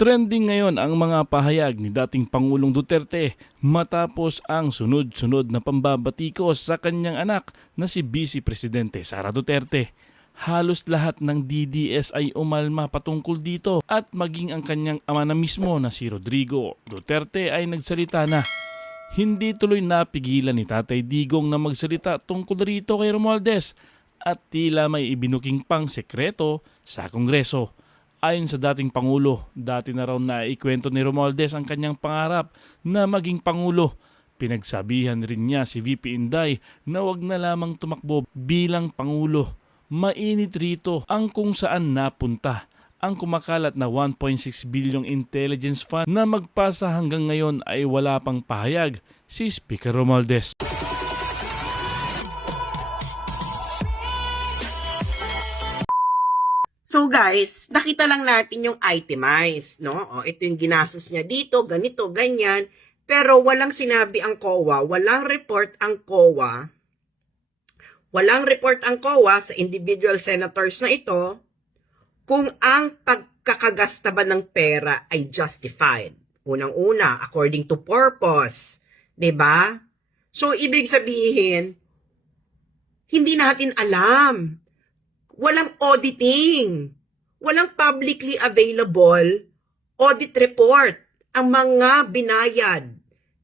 Trending ngayon ang mga pahayag ni dating Pangulong Duterte matapos ang sunod-sunod na pambabatikos sa kanyang anak na si Vice Presidente Sara Duterte. Halos lahat ng DDS ay umalma patungkol dito at maging ang kanyang ama na mismo na si Rodrigo Duterte ay nagsalita na. Hindi tuloy napigilan ni Tatay Digong na magsalita tungkol rito kay Romualdez at tila may ibinuking pang sekreto sa Kongreso. Ayon sa dating Pangulo, dati na raw na ikwento ni Romualdez ang kanyang pangarap na maging Pangulo. Pinagsabihan rin niya si VP Inday na wag na lamang tumakbo bilang Pangulo. Mainit rito ang kung saan napunta ang kumakalat na 1.6 bilyong intelligence fund na magpasa hanggang ngayon ay wala pang pahayag si Speaker Romualdez. So guys, nakita lang natin yung itemized, no? O, ito yung ginastos niya dito, ganito, ganyan. Pero walang sinabi ang COA, walang report ang COA sa individual senators na ito kung ang pagkakagasta ba ng pera ay justified. Unang-una, according to purpose. 'Di ba? So, ibig sabihin, hindi natin alam. Walang auditing. Walang publicly available audit report ang mga binayad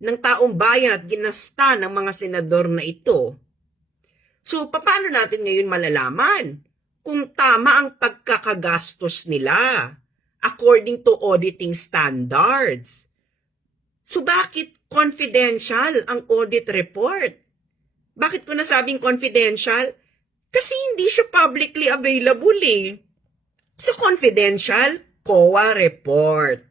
ng taong bayan at ginasta ng mga senador na ito. So, paano natin ngayon malalaman kung tama ang pagkakagastos nila according to auditing standards? So, bakit confidential ang audit report? Bakit ko nasabing confidential? Kasi hindi siya publicly available eh. So, confidential COA report.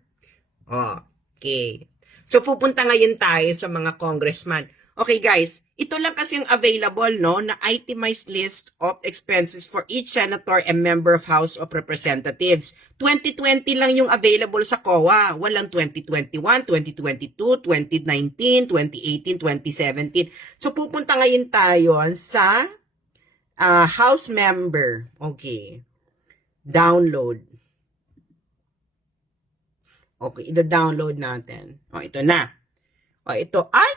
Okay. So, pupunta ngayon tayo sa mga congressman. Okay guys, ito lang kasi ang available no, na itemized list of expenses for each senator and member of House of Representatives. 2020 lang yung available sa COA. Walang 2021, 2022, 2019, 2018, 2017. So, pupunta ngayon tayo sa House member. Okay. Download. Okay, ida-download natin. Ito na. Ito. Ay!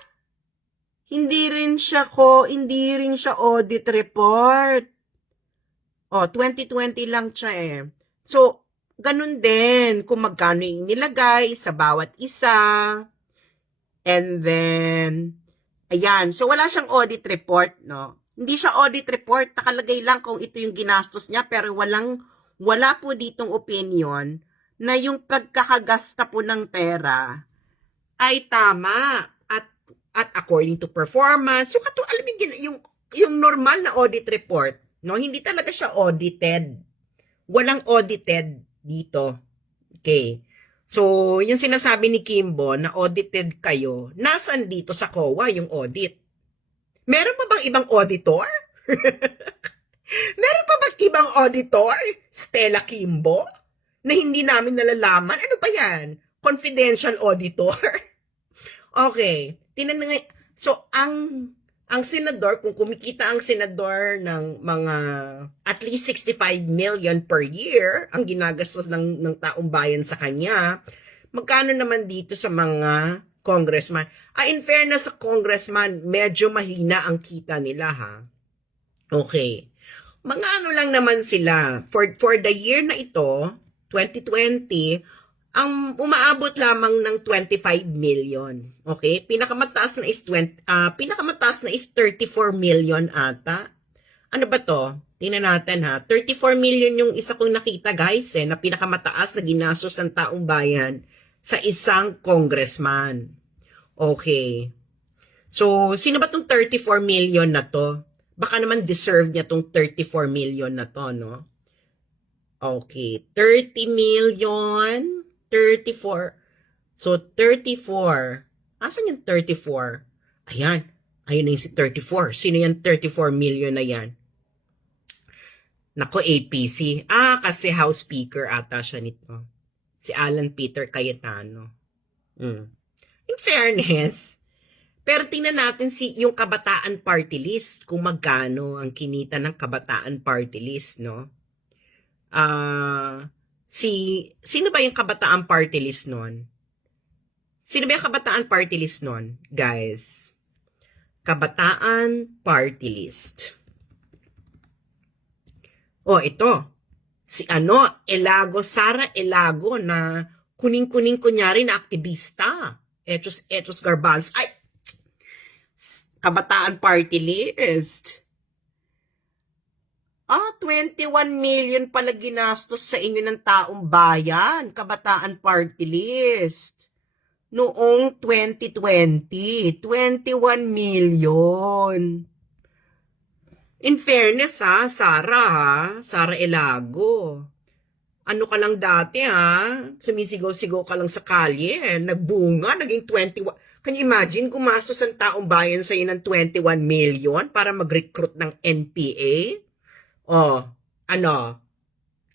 Hindi rin siya audit report. 2020 lang siya eh. So, ganun din kung magkano yung nilagay sa bawat isa. And then, ayan. So, wala siyang audit report, no? Hindi siya audit report, nakalagay lang kung ito yung ginastos niya, pero wala po ditong opinion na yung pagkakagasta po ng pera ay tama at according to performance. So, alam yung normal na audit report, no? Hindi talaga siya audited. Walang audited dito. Okay. So, yung sinasabi ni Kimbo na audited kayo, nasan dito sa COA yung audit? Meron pa bang ibang auditor? Meron pa bang ibang auditor? Stella Kimbo? Na hindi namin nalalaman? Ano ba yan? Confidential auditor? Okay. So, ang senador, kung kumikita ang senador ng mga at least 65 million per year, ang ginagastos ng taong bayan sa kanya, magkano naman dito sa mga congressman? In fairness sa congressman, medyo mahina ang kita nila ha. Okay. Mga ano lang naman sila, for the year na ito, 2020, ang umaabot lamang ng 25 million. Okay? Pinakamataas na is 34 million ata. Ano ba to? Tingnan natin ha. 34 million yung isa kong nakita guys na pinakamataas na ginastos ng taong bayan sa isang congressman. Okay. So, sino ba tong 34 million na to? Baka naman deserve niya tong 34 million na to, no? Okay. 30 million, 34. So, 34. Asan yung 34? Ayan. Ayun na yung si 34. Sino yung 34 million na yan? Nako, APC. Kasi House Speaker ata siya nito. Si Alan Peter Cayetano. In fairness, pero tingnan natin yung Kabataan Party List, kung magkano ang kinita ng Kabataan Party List, no? Sino ba yung kabataan party list nun? Sino ba yung kabataan party list nun, guys? Kabataan party list. Oh, ito. Si Sara Elago na kuning-kuning kunyari na aktivista. Etos Garbans. Ay, kabataan party list. 21 million pala ginastos sa inyo ng taong bayan, kabataan party list. Noong 2020, 21 million. In fairness Sara Elago. Ano ka lang dati sumisigaw-sigaw ka lang sa kalye, nagbunga, naging 21. Can you imagine, gumastos ang taong bayan sa ng 21 million para mag-recruit ng NPA?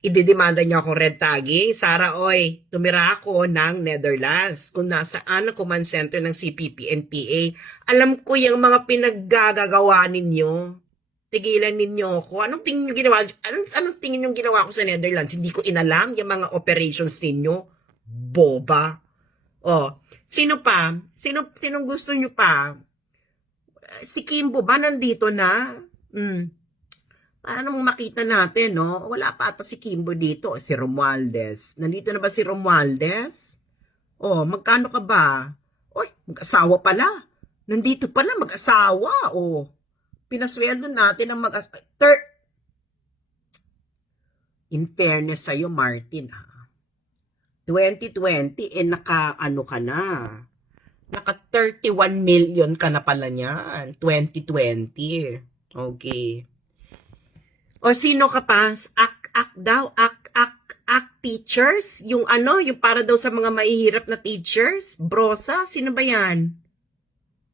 Ididemanda niya akong red tagging? Sara, oy, tumira ako ng Netherlands kung nasaan ang command center ng CPP, NPA. Alam ko yung mga pinaggagawa ninyo. Tigilan ninyo ako. Anong tingin nyo ginawa? Anong tingin nyo ginawa ko sa Netherlands? Hindi ko inalam yung mga operations ninyo. Boba. Sino pa? Sinong gusto nyo pa? Si Kimbo ba nandito na? Paano makita natin, no? Wala pa ata si Kimbo dito. Si Romualdez. Nandito na ba si Romualdez? Magkano ka ba? Mag-asawa pala. Nandito pala, mag-asawa. Pinasweldo natin ang In fairness sa'yo, Martin, 2020, naka-ano ka na? Naka 31 million ka na pala niyan. 2020. Okay. Sino ka pa? Act teachers? Yung para daw sa mga mahihirap na teachers? Brosa? Sino ba yan?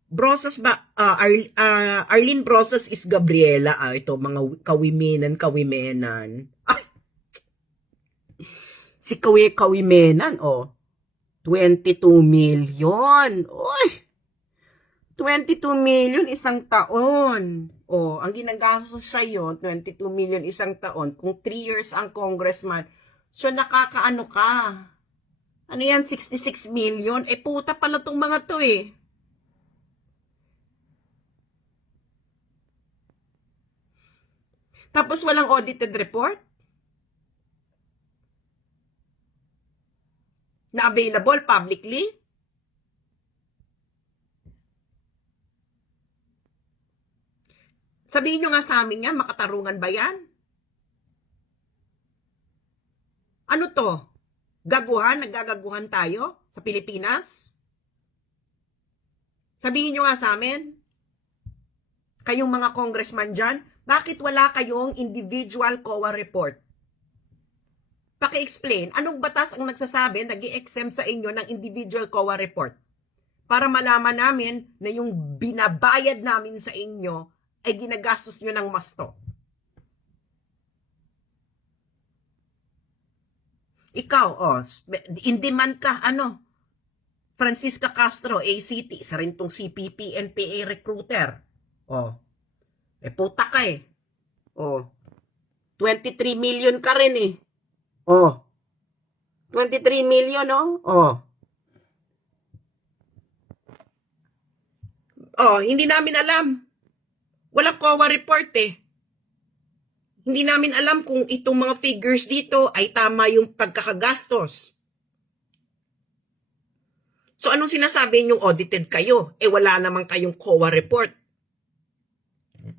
Brosas ba? Arlene Brosas is Gabriela. Ito, mga kawimenan. Ay! Si kawimenan, 22 million. Oy! 22 million isang taon. Ang ginagastos sa'yo, 22 million isang taon. Kung 3 years ang congressman, so nakakaano ka? Ano yan, 66 million? Puta pala tong mga to Tapos walang audited report? Na available publicly? Sabihin nyo nga sa amin yan, makatarungan ba yan? Ano to? Gaguhan? Naggagaguhan tayo sa Pilipinas? Sabihin nyo nga sa amin, kayong mga congressman dyan, bakit wala kayong individual COA report? Paki-explain, anong batas ang nagsasabi, nag-i-exempt sa inyo ng individual COA report? Para malaman namin na yung binabayad namin sa inyo ay ginagastos nyo ng masto. Ikaw, in demand ka, Francisca Castro, ACT, isa rin tong CPP, NPA recruiter. Puta ka 23 million ka rin 23 million, hindi namin alam. Walang COA report Hindi namin alam kung itong mga figures dito ay tama yung pagkakagastos. So anong sinasabi ninyong audited kayo? Wala naman kayong COA report.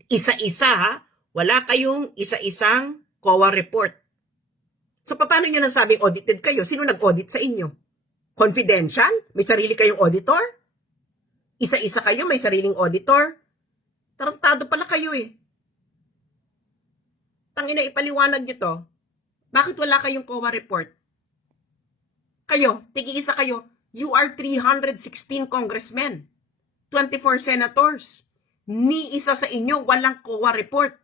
Isa-isa wala kayong isa-isang COA report. So paano nyo nasabing audited kayo? Sino nag-audit sa inyo? Confidential? May sarili kayong auditor? Isa-isa kayo, may sariling auditor? Tarantado pala kayo Tangina, ipaliwanag nyo to. Bakit wala kayong COA report? Kayo, tig-isa kayo. You are 316 congressmen, 24 senators. Ni isa sa inyo walang COA report.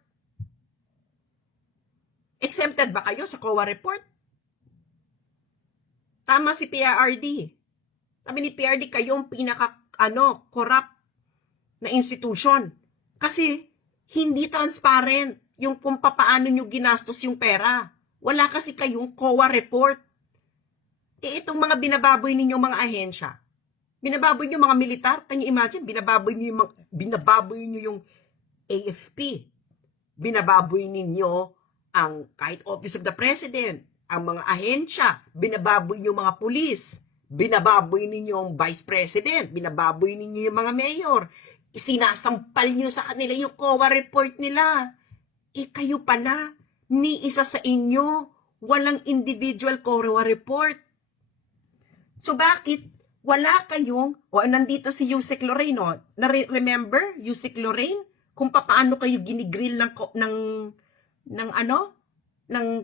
Exempted ba kayo sa COA report? Tama si PRD. Sabi ni PRD, kayong corrupt na institution. Kasi hindi transparent yung kung paano nyo ginastos yung pera. Wala kasi kayong COA report. Itong mga binababoy ninyong mga ahensya, binababoy niyo mga militar, can you imagine? Binababoy niyo yung AFP. Binababoy ninyo ang kahit Office of the President, ang mga ahensya, binababoy niyo mga pulis, binababoy ninyo yung Vice President, binababoy ninyo yung mga mayor, sinasampal niyo sa kanila yung COA report nila. Kayo pala, ni isa sa inyo, walang individual COA report. So bakit wala kayong, nandito si Yusek Lorraine, no? Remember, Yusek Lorraine, kung paano kayo ginigrill ng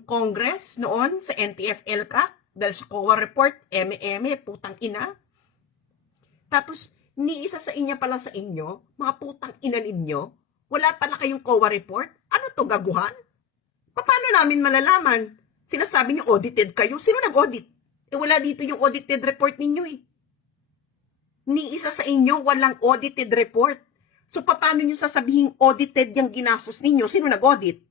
Congress noon sa NTF-ELCA dahil sa COA report, putang ina. Tapos, ni isa sa inyo pala sa inyo, mga putang ina ninyo, wala pala kayong COA report? Ano to, gaguhan? Paano namin malalaman? Sinasabi niyo audited kayo. Sino nag-audit? Wala dito yung audited report ninyo eh. Ni isa sa inyo, walang audited report. So, paano nyo sasabihin audited yung ginastos ninyo? Sino nag-audit?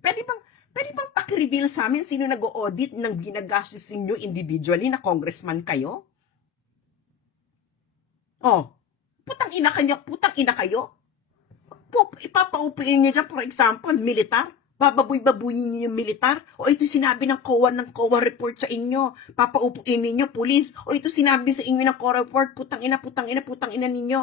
Pwede bang pakireveal sa amin sino nag-audit ng ginagastos ninyo individually na congressman kayo? Putang ina kayo. Ipapaupuin nyo dyan, for example, militar. Bababoy-babuyin niyo yung militar. Ito sinabi ng COA report sa inyo. Papaupuin ninyo, police. Ito sinabi sa inyo ng COA report. Putang ina ninyo.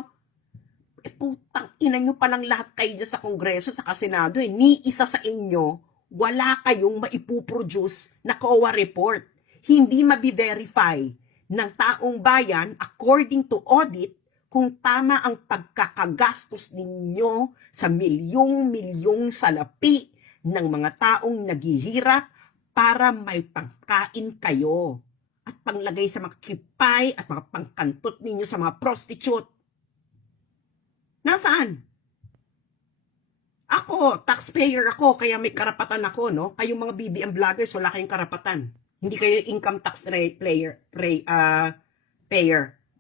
Putang ina nyo palang lahat kayo dyan sa Kongreso, sa Senado. Ni isa sa inyo, wala kayong maipuproduce na COA report. Hindi mabi-verify ng taong bayan according to audit kung tama ang pagkakagastos ninyo sa milyong-milyong salapi ng mga taong naghihirap para may pangkain kayo at panglagay sa mga kipay at mga pangkantot ninyo sa mga prostitute. Nasaan? Ako, taxpayer ako, kaya may karapatan ako, no? Kayong mga BBM vloggers, wala kayong karapatan. Hindi kayo income tax payer.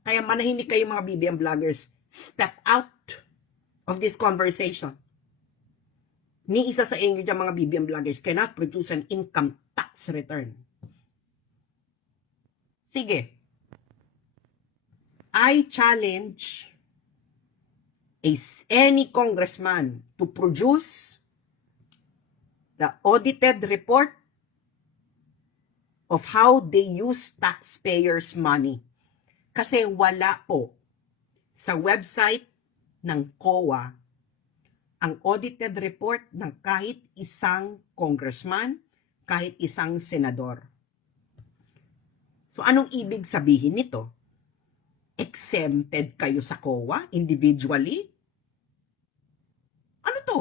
Kaya manahimik kayo mga BBM vloggers. Step out of this conversation. Ni isa sa inyo dyan mga BBM vloggers cannot produce an income tax return. Sige. I challenge any congressman to produce the audited report of how they use taxpayers' money. Kasi wala po sa website ng COA ang audited report ng kahit isang congressman, kahit isang senador. So anong ibig sabihin nito? Exempted kayo sa COA individually? Ano to?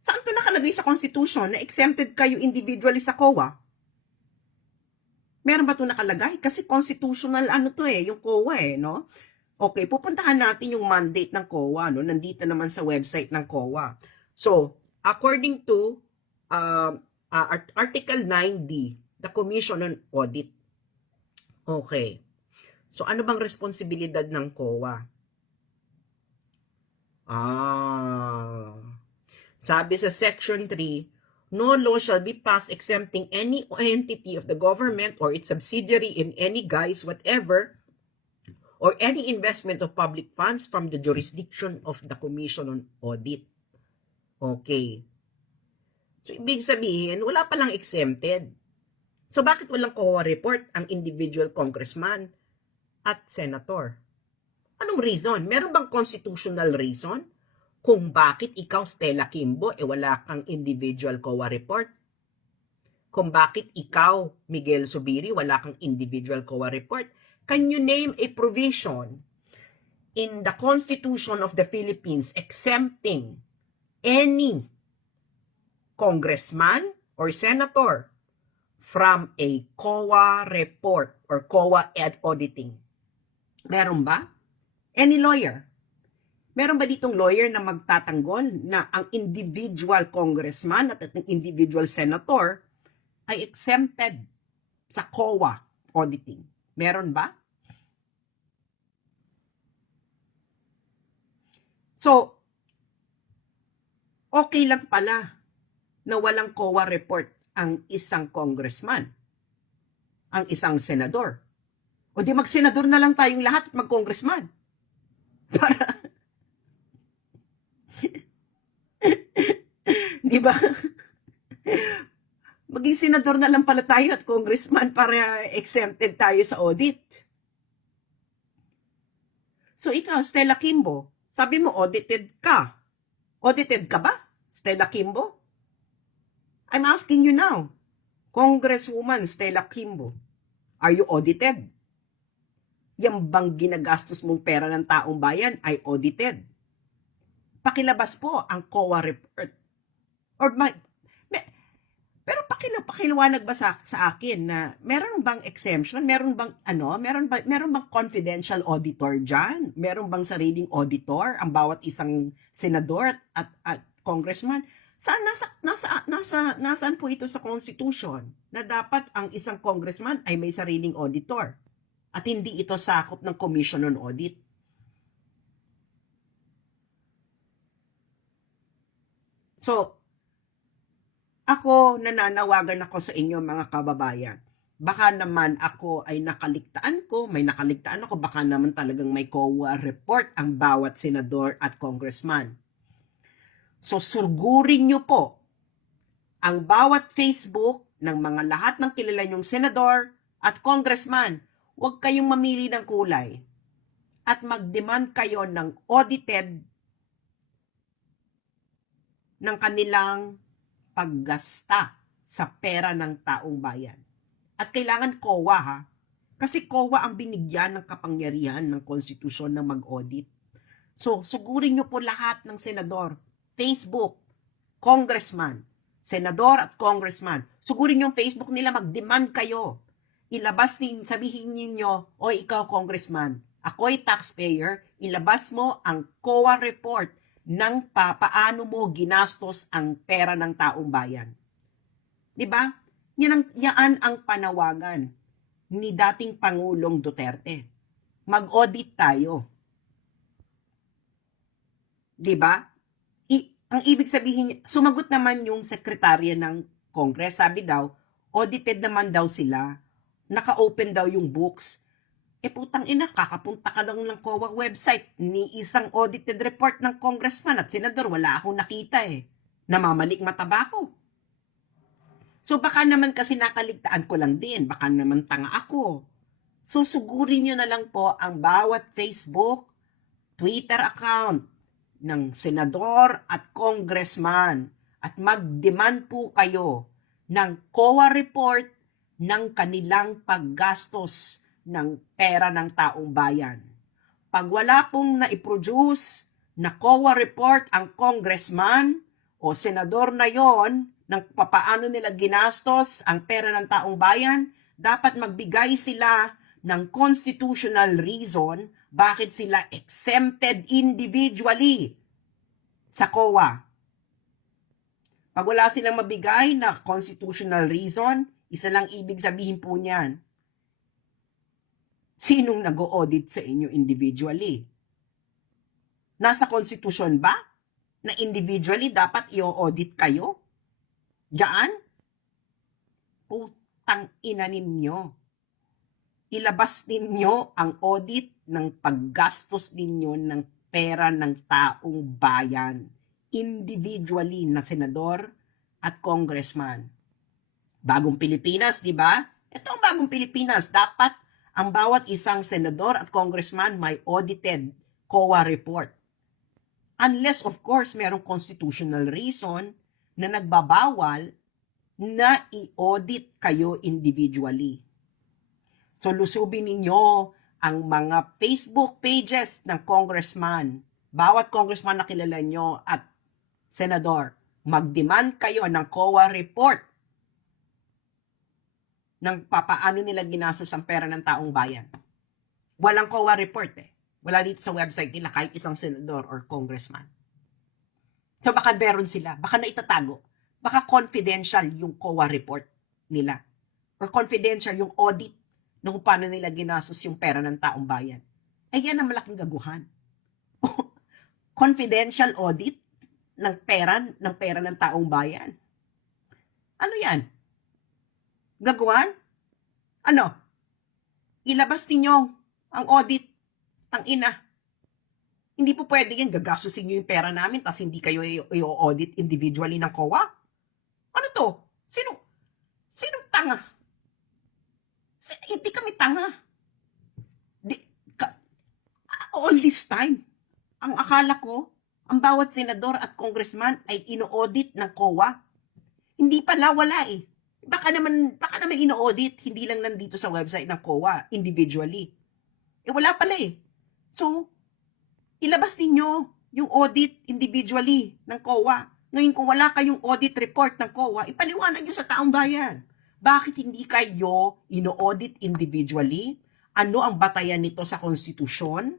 Saan to nakalagay sa Constitution na exempted kayo individually sa COA? Meron ba to nakalagay? Kasi constitutional yung COA no? Okay, pupuntahan natin yung mandate ng COA, no? Nandito naman sa website ng COA. So, according to Article 9D, the Commission on Audit. Okay. So, ano bang responsibilidad ng COA? Sabi sa Section 3, no law shall be passed exempting any entity of the government or its subsidiary in any guise whatever or any investment of public funds from the jurisdiction of the Commission on Audit. Okay. So, ibig sabihin, wala palang exempted. So, bakit walang COA report ang individual congressman at senator? Anong reason? Meron bang constitutional reason kung bakit ikaw, Stella Kimbo, wala kang individual COA report? Kung bakit ikaw, Miguel Zubiri, wala kang individual COA report? Can you name a provision in the Constitution of the Philippines exempting any congressman or senator from a COA report or COA auditing? Meron ba? Any lawyer? Meron ba ditong lawyer na magtatanggol na ang individual congressman at ang individual senator ay exempted sa COA auditing? Meron ba? So, okay lang pala na walang COA report ang isang congressman, ang isang senador. O di mag-senador na lang tayong lahat at mag-congressman. Para, di ba? Maging senador na lang pala tayo at congressman para exempted tayo sa audit. So ikaw, Stella Kimbo, sabi mo audited ka. Audited ka ba, Stella Kimbo? I'm asking you now, Congresswoman Stella Kimbo, are you audited? Yang bang ginagastos mong pera ng taong bayan ay audited? Pakilabas po ang COA report. Pero pakiliwanag ba sa akin na meron bang exemption? Meron bang meron bang confidential auditor diyan? Meron bang sariling auditor ang bawat isang senador at congressman? Nasaan po ito sa Constitution na dapat ang isang congressman ay may sariling auditor at hindi ito sakop ng Commission on Audit? So, ako, nananawagan ako sa inyo mga kababayan. Baka naman ako ay may nakaligtaan ako, baka naman talagang may COA report ang bawat senador at congressman. So, surgurin nyo po ang bawat Facebook ng mga lahat ng kilala nyong senador at congressman. Huwag kayong mamili ng kulay at mag-demand kayo ng audited ng kanilang paggasta sa pera ng taong bayan. At kailangan COA ha, kasi COA ang binigyan ng kapangyarihan ng konstitusyon na mag-audit. So, sugurin nyo po lahat ng senador, Facebook, congressman, senador at congressman. Sugurin yung Facebook nila, mag-demand kayo. Sabihin ninyo, o ikaw congressman, ako'y taxpayer, ilabas mo ang COA report ng paano mo ginastos ang pera ng taong bayan. 'Di ba? Yan ang panawagan ni dating Pangulong Duterte. Mag-audit tayo. 'Di ba? Ang ibig sabihin, sumagot naman yung sekretarya ng Congress, sabi daw, audited naman daw sila. Naka-open daw yung books. Putang ina, kakapunta ka lang ng COA website ni isang audited report ng congressman at senador, wala akong nakita Namamalik mata ba ako? So baka naman kasi nakaligtaan ko lang din, baka naman tanga ako. So sugurin nyo na lang po ang bawat Facebook, Twitter account ng senador at congressman at mag-demand po kayo ng COA report ng kanilang paggastos ng pera ng taong bayan. Pag wala pong naiproduce na COA report ang congressman o senador na yon ng papaano nila ginastos ang pera ng taong bayan, dapat magbigay sila ng constitutional reason bakit sila exempted individually sa COA. Pag wala silang mabigay na constitutional reason, isa lang ibig sabihin po niyan, sinong nag-o-audit sa inyo individually? Nasa konstitusyon ba na individually dapat i-audit kayo? Diyan? Putang ina ninyo. Ilabas ninyo ang audit ng paggastos ninyo ng pera ng taong bayan. Individually na senador at congressman. Bagong Pilipinas, di ba? Ito ang bagong Pilipinas. Dapat ang bawat isang senador at congressman may audited COA report. Unless, of course, merong constitutional reason na nagbabawal na i-audit kayo individually. So, lusubin ninyo ang mga Facebook pages ng congressman. Bawat congressman na kilala nyo at senador, mag-demand kayo ng COA report ng papaano nila ginastos ang pera ng taong bayan. Walang COA report Wala dito sa website nila kahit isang senador or congressman. So baka meron sila, baka naitatago, baka confidential yung COA report nila or confidential yung audit ng kung paano nila ginastos yung pera ng taong bayan. Yan ang malaking gaguhan. Confidential audit ng pera ng taong bayan. Ano yan? Gagwan? Ano? Ilabas ninyo ang audit. Tangina. Hindi po pwede yan. Gagasusin nyo yung pera namin tapos hindi kayo i-audit individually ng COA? Ano to? Sinong tanga? Hindi kami tanga. Di, ka, all this time, ang akala ko, ang bawat senador at congressman ay ino-audit ng COA. Hindi pala, wala eh. Baka naman ino-audit, hindi lang nandito sa website ng COA, individually. Wala pala eh. So, ilabas ninyo yung audit individually ng COA. Ngayon, kung wala kayong audit report ng COA, ipaliwanag nyo sa taong bayan. Bakit hindi kayo ino-audit individually? Ano ang batayan nito sa konstitusyon?